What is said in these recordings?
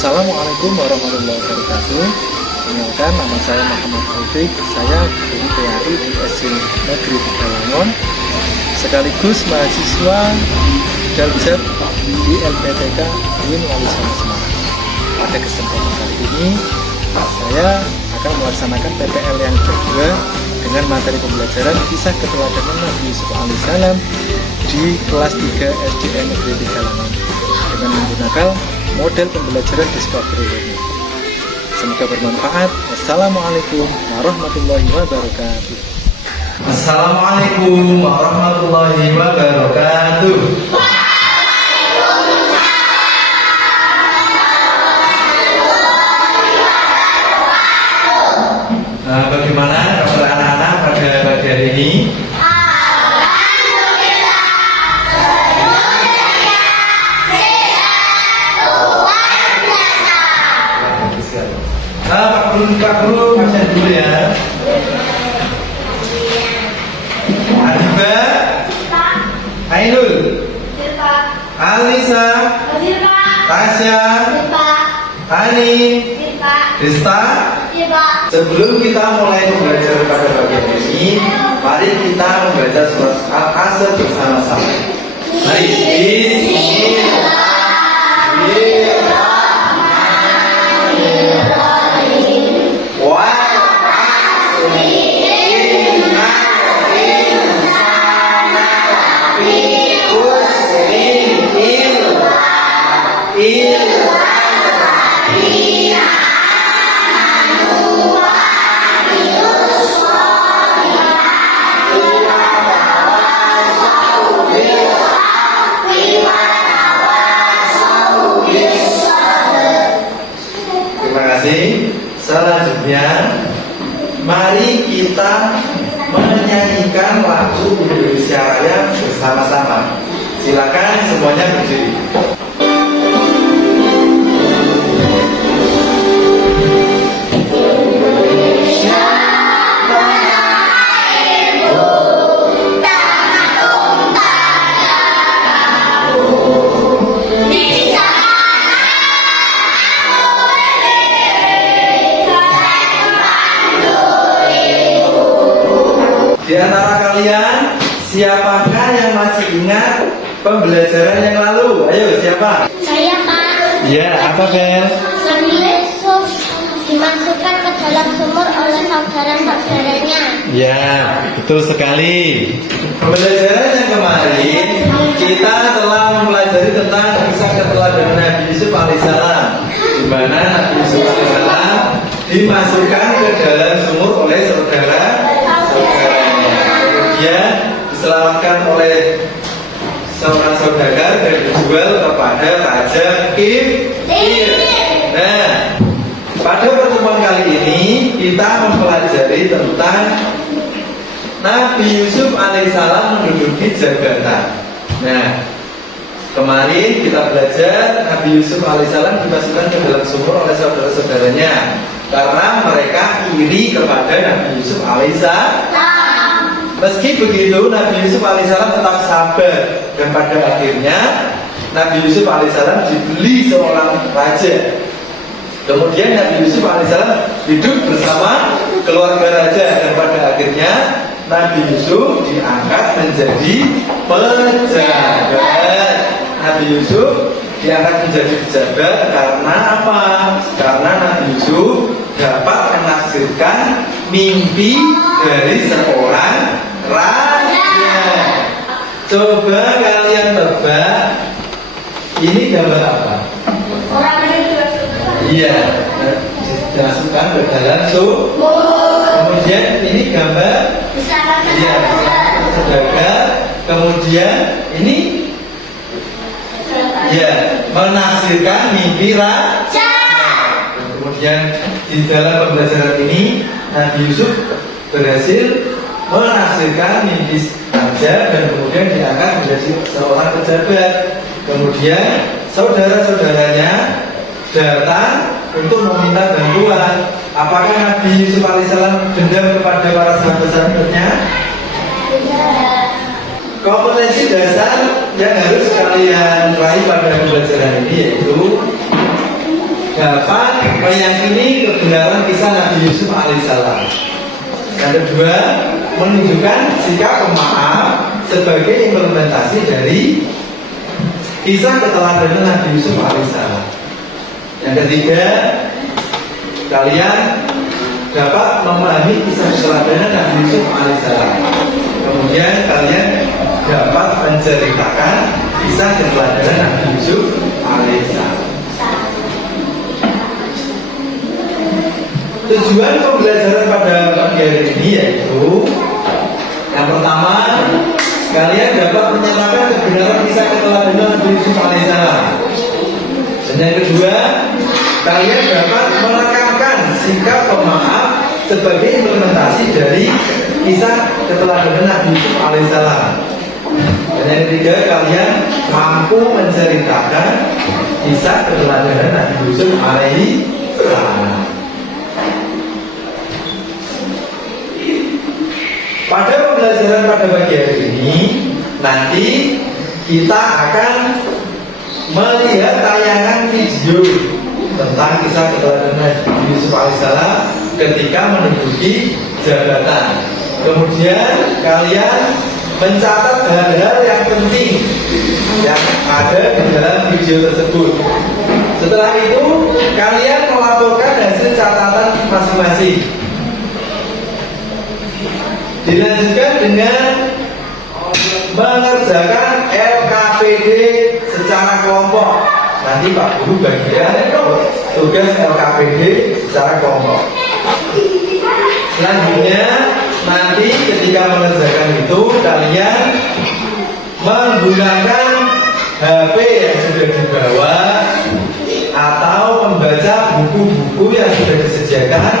Assalamualaikum warahmatullahi wabarakatuh. Kenalkan, nama saya Muhammad Taufik. Saya guru PAI di SD Negeri Pekalongan, sekaligus mahasiswa Dalzat di LPTK UIN Wali Songo Semarang. Pada kesempatan kali ini, saya akan melaksanakan PPL yang kedua dengan materi pembelajaran kisah keteladanan Nabi Yusuf alaihissalam di kelas 3 SDN Negeri Pekalongan dengan menggunakan model pembelajaran Discovery ini. Semoga bermanfaat. Wassalamualaikum warahmatullahi wabarakatuh. Assalamualaikum warahmatullahi wabarakatuh. Bagaimana kabar anak-anak pada pagi hari ini? Pak Guru, absen dulu ya. Adiba, Ainul, Alisa, Tasya, Ani, Desta. Sebelum kita mulai belajar pada bagian ini, mari kita membaca surat Al-Asr bersama-sama. Mari. Selanjutnya, mari kita menyanyikan lagu Indonesia Raya bersama-sama. Silakan semuanya berdiri. Di antara kalian, siapakah yang masih ingat pembelajaran yang lalu? Ayo, siapa? Saya, Pak. Ya, apa, Bel? Nabi Yusuf dimasukkan ke dalam sumur oleh saudara-saudaranya. Ya, betul sekali. Pembelajaran yang kemarin, kita telah mempelajari tentang kisah keteladanan Nabi Yusuf alaihissalam, di mana Nabi Yusuf alaihissalam dimasukkan ke dalam sumur oleh saudara-saudaranya. Kemudian diselamatkan oleh seorang saudagar dan dijual kepada Raja Kiptir. Nah, pada pertemuan kali ini kita mempelajari tentang Nabi Yusuf alaihissalam menduduki jabatan. Nah, kemarin kita belajar Nabi Yusuf alaihissalam dimasukkan ke dalam sumur oleh saudara-saudaranya karena mereka iri kepada Nabi Yusuf alaihissalam. Meski begitu, Nabi Yusuf alaihissalam tetap sabar dan pada akhirnya Nabi Yusuf alaihissalam dibeli seorang raja. Kemudian Nabi Yusuf alaihissalam hidup bersama keluarga raja dan pada akhirnya Nabi Yusuf diangkat menjadi pejabat. Nabi Yusuf diangkat menjadi pejabat karena apa? Karena Nabi Yusuf dapat menafsirkan mimpi dari seorang raja. Coba kalian tebak, ini gambar apa? Orang itu Iya, dimasukkan ke dalam sumur. Kemudian ini gambar, iya, saudagar. Kemudian ini, ya, menafsirkan mimpi raja. Kemudian di dalam pembelajaran ini Nabi Yusuf berhasil menafsirkan mimpi raja dan kemudian diangkat menjadi seorang pejabat. Kemudian saudara-saudaranya datang untuk meminta bantuan. Apakah Nabi Yusuf alaihissalam dendam kepada para sahabat-sahabatnya? Kompetensi dasar yang harus kalian raih pada pembelajaran ini yaitu dapat meyakini kebenaran kisah Nabi Yusuf alaihissalam. Yang kedua, menunjukkan sikap pemaaf sebagai implementasi dari kisah keteladanan Nabi Yusuf alaihissalam. Yang ketiga, kalian dapat memahami kisah keteladanan Nabi Yusuf alaihissalam. Kemudian kalian dapat menceritakan kisah keteladanan Nabi Yusuf alaihissalam. Tujuan pembelajaran pada pagi hari ini yaitu yang pertama, kalian dapat menyatakan kebenaran kisah keteladanan Nabi Yusuf alaihissalam. Dan yang kedua, kalian dapat merekamkan sikap pemaaf sebagai implementasi dari kisah keteladanan Nabi Yusuf alaihissalam. Dan yang ketiga, kalian mampu menceritakan kisah keteladanan Nabi Yusuf alaihissalam. Pada pembelajaran pada pagi hari ini, nanti kita akan melihat tayangan video tentang kisah keteladanan Nabi Yusuf alaihissalam ketika menduduki jabatan. Kemudian kalian mencatat hal-hal yang penting yang ada di dalam video tersebut. Setelah itu, kalian melaporkan hasil catatan masing-masing. Dilanjutkan dengan mengerjakan LKPD secara kelompok. Nanti Pak Guru bagian tugas LKPD secara kelompok. Selanjutnya, nanti ketika mengerjakan itu kalian menggunakan HP yang sudah dibawa atau membaca buku-buku yang sudah disediakan,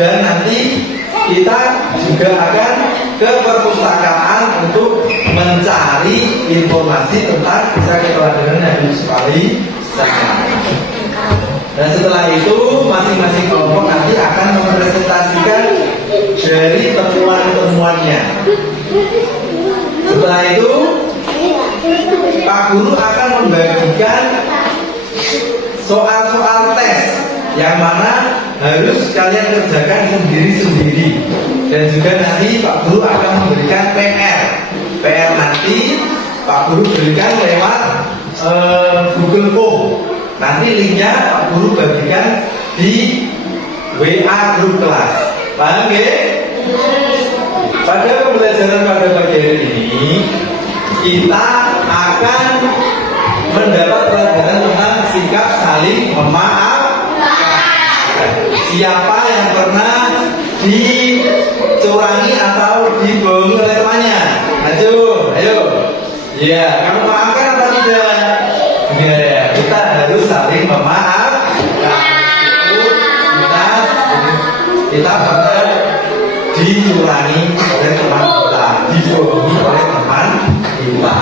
dan nanti kita juga akan ke perpustakaan untuk mencari informasi tentang kisah keteladanan Nabi Yusuf alaihissalam. Dan setelah itu masing-masing kelompok nanti akan mempresentasikan dari temuan-temuannya. Setelah itu Pak Guru akan membagikan soal-soal tes yang mana harus kalian kerjakan sendiri-sendiri. Dan juga nanti Pak Guru akan memberikan PR nanti Pak Guru berikan lewat Google Form. Nanti linknya Pak Guru bagikan di WA grup kelas. Paham ya? Pada pembelajaran pada pagi hari ini kita akan mendapat pelajaran tentang sikap saling memaafkan. Siapa yang pernah dicurangi atau dibohongi oleh temannya? Ayo. Ya, kamu maafkan atau tidak? Ya, kita harus saling memaafkan. Kita pernah dicurangi oleh teman kita, dibohongi oleh teman kita.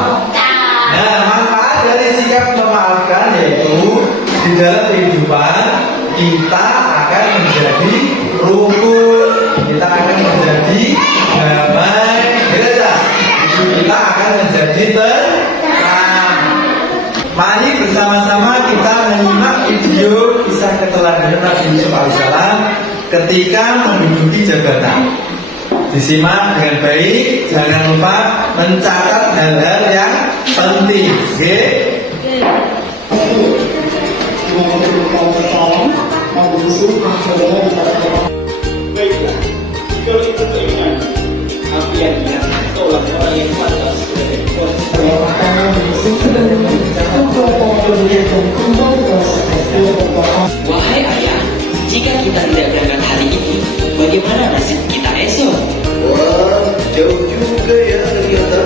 Nah, manfaat dari sikap memaafkan yaitu di dalam kehidupan kita akan menjadi rukun, kita akan menjadi damai, hidup kita akan menjadi tenang. Mari bersama-sama kita menyimak video kisah keteladanan Nabi Yusuf alaihissalam ketika menduduki jabatan. Disimak dengan baik, jangan lupa mencatat hal-hal yang penting. Oke? Baiklah, jika kita teringat apa yang dia tolak orang yang patah sebagai Wahai ayah, jika kita tidak berangkat hari ini, bagaimana nasib kita esok? Wah, jauh juga ya ternyata.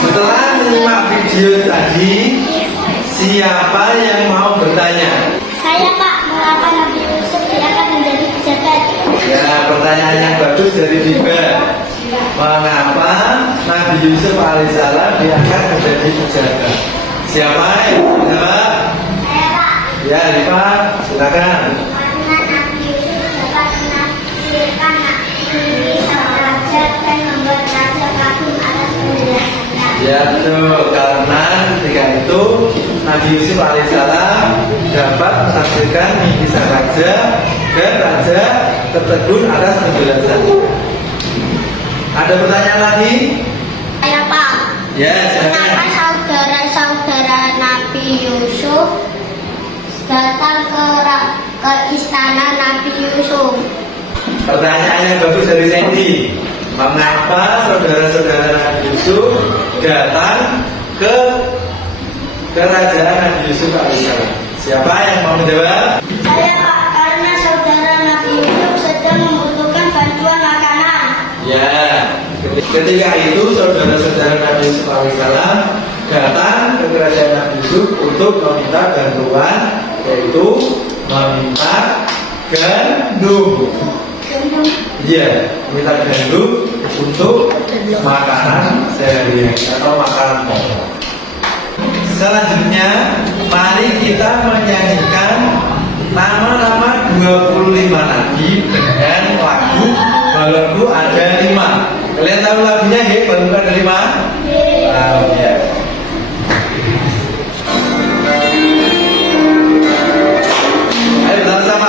Setelah menyimak video tadi, siapa yang mau bertanya? Saya Pak, mengapa Nabi Yusuf akan menjadi pejabat? Ya, pertanyaan yang bagus dari Diba. Mengapa Nabi Yusuf alaihissalam diangkat menjadi pejabat? Siapa yang mau jawab? Saya Pak. Ya, Diba, silakan. menafsirkan Nabi sang raja dan membuat raja kagum atas penjelasannya. Ya betul, karena ketika itu Nabi Yusuf alaihissalam dapat menafsirkan mimpi sang raja dan raja tertegun atas penjelasan. Ada pertanyaan lagi? Ya Pak, Ya, kenapa silakan. saudara-saudara Nabi Yusuf datang ke istana Nabi Yusuf? Pertanyaan yang bagus dari Sandy. Mengapa saudara-saudara Nabi Yusuf datang ke kerajaan Nabi Yusuf alaihissalam? Siapa yang mau menjawab? Saya Pak, karena saudara Nabi Yusuf sedang membutuhkan bantuan makanan. Ya, ketika itu saudara-saudara Nabi Yusuf alaihissalam datang ke kerajaan Nabi Yusuf untuk meminta bantuan, yaitu meminta gandum. Iya, meminta gandum untuk makanan sehari-hari atau makanan pokok. Selanjutnya, mari kita menyanyikan nama-nama 25 nabi dengan lagu Balonku Ada 5. Kalian tahu lagunya ya? Balonku Ada 5? Tahu ya. Ayo bersama-sama.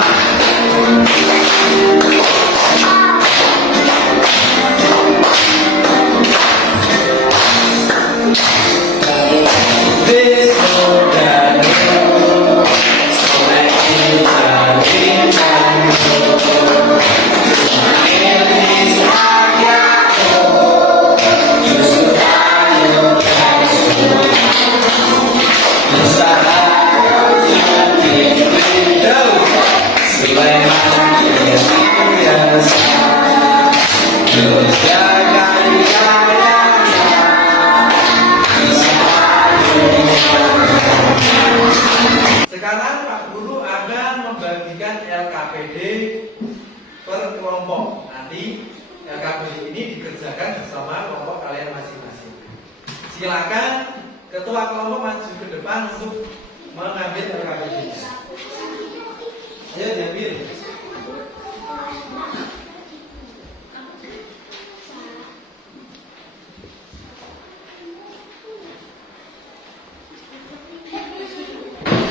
Sekarang Pak Guru akan membagikan LKPD per kelompok. Nanti LKPD ini dikerjakan bersama kelompok kalian masing-masing. Silakan ketua kelompok maju ke depan untuk mengambil LKPD. Ayo diambil.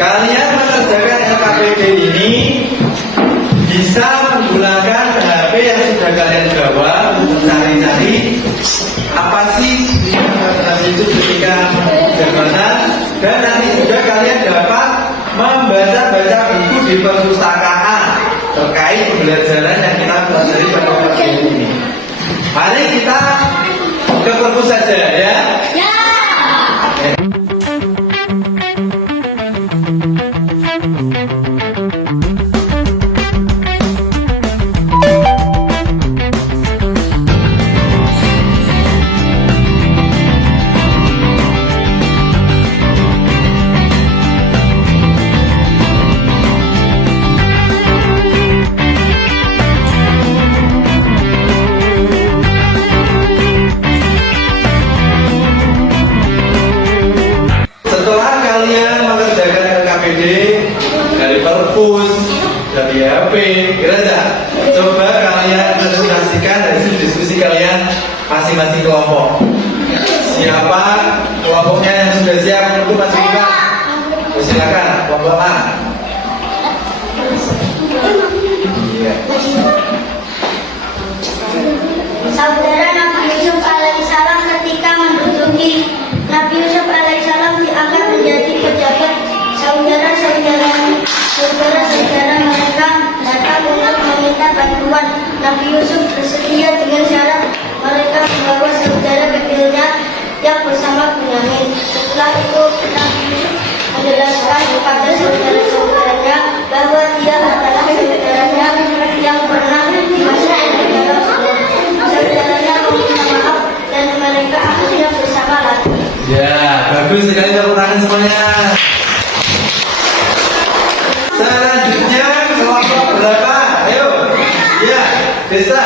Kalian mengerjakan LKPD ini bisa menggunakan HP yang sudah kalian bawa untuk cari-cari apa sih Nabi Yusuf ketika jabatan, dan nanti juga kalian dapat membaca-baca buku di perpustakaan terkait pembelajaran yang kita pelajari pada pagi ini. Mari kita ke perpus saja ya. Ya. Setelah kalian mengerjakan LKPD dari perpus, dari HP, kira-kira coba kalian presentasikan hasil diskusi kalian masing-masing kelompok. Siapa kelompoknya yang sudah siap untuk masuk? Silakan, kelompok A. Iya. Saudara Nabi Yusuf alaihissalam ketika menduduki Nabi Yusuf alaihissalam diangkat menjadi pejabat. Saudara-saudara mereka datang untuk meminta bantuan. Nabi Yusuf bersedia dengan syarat mereka membawa saudara kecilnya yang bersama Bunyamin. Setelah itu Nabi Yusuf menjelaskan kepada saudara-saudaranya bahwa dia adalah saudaranya yang pernah masuk ke dalam sumur. Saudaranya meminta maaf dan mereka akhirnya bersama lagi. Ya, bagus sekali tepuk tangan semuanya. Selanjutnya kelompok berapa? Ayo. Ya, Desa.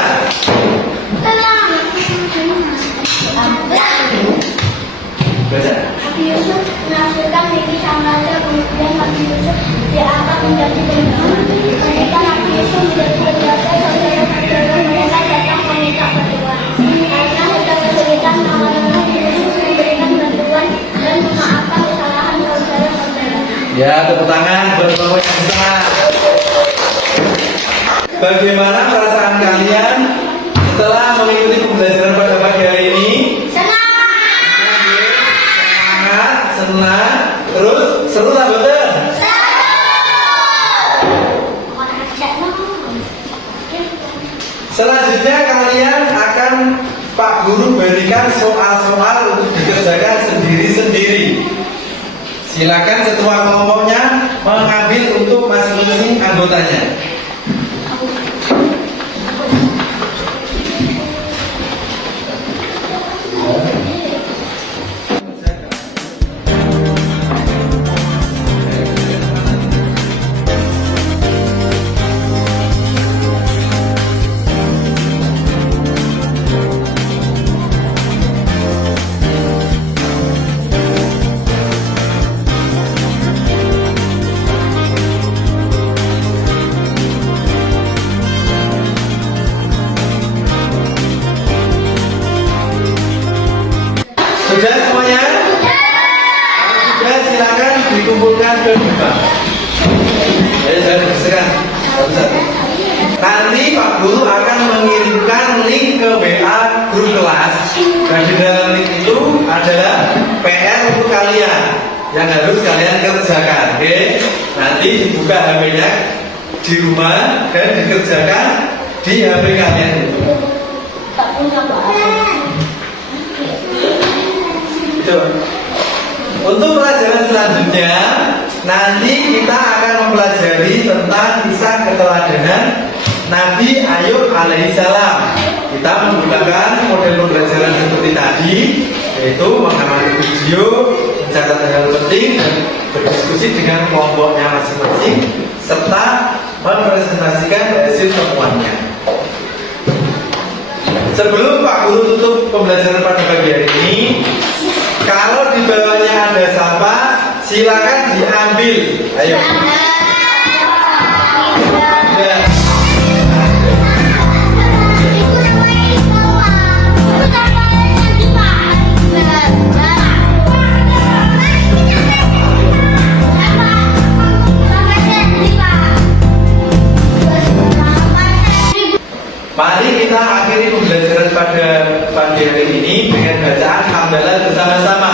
Baca. Nabi Yusuf menafsirkan mimpi sang raja, kemudian Nabi Yusuf diangkat menjadi penjabat. Ketika Nabi Yusuf menjadi penjabat, saudara-saudara Ya, tepuk tangan buat kelompok yang bisa. Bagaimana perasaan kalian setelah mengikuti pembelajaran pada pagi hari ini? Sangat senang, terus seru lah betul? Selanjutnya kalian akan Pak Guru berikan soal-soal untuk dikerjakan sendiri-sendiri. Silakan ketua kelompoknya mengambil untuk masing-masing anggotanya. Sudah semuanya? Sudah, silakan dikumpulkan ke depan. Jadi saya bersihkan. Nanti Pak Guru akan mengirimkan link ke WA grup kelas. Dan di dalam link itu adalah PR untuk kalian yang harus kalian kerjakan. Oke? Nanti dibuka HP-nya di rumah dan dikerjakan di HP kalian itu. Untuk pelajaran selanjutnya, nanti kita akan mempelajari tentang kisah keteladanan Nabi Ayub alaihissalam. Kita menggunakan model pembelajaran seperti tadi, yaitu mengamati video, mencatat hal penting, dan berdiskusi dengan kelompoknya masing-masing, serta mempresentasikan hasil temuannya. Sebelum Pak Guru tutup pembelajaran pada pagi hari ini, kalau di bawahnya ada sampah, silakan diambil. Ayo. Ya. Mari kita akhiri pembelajaran pada pagi hari ini dengan bacaan hamdalah bersama-sama.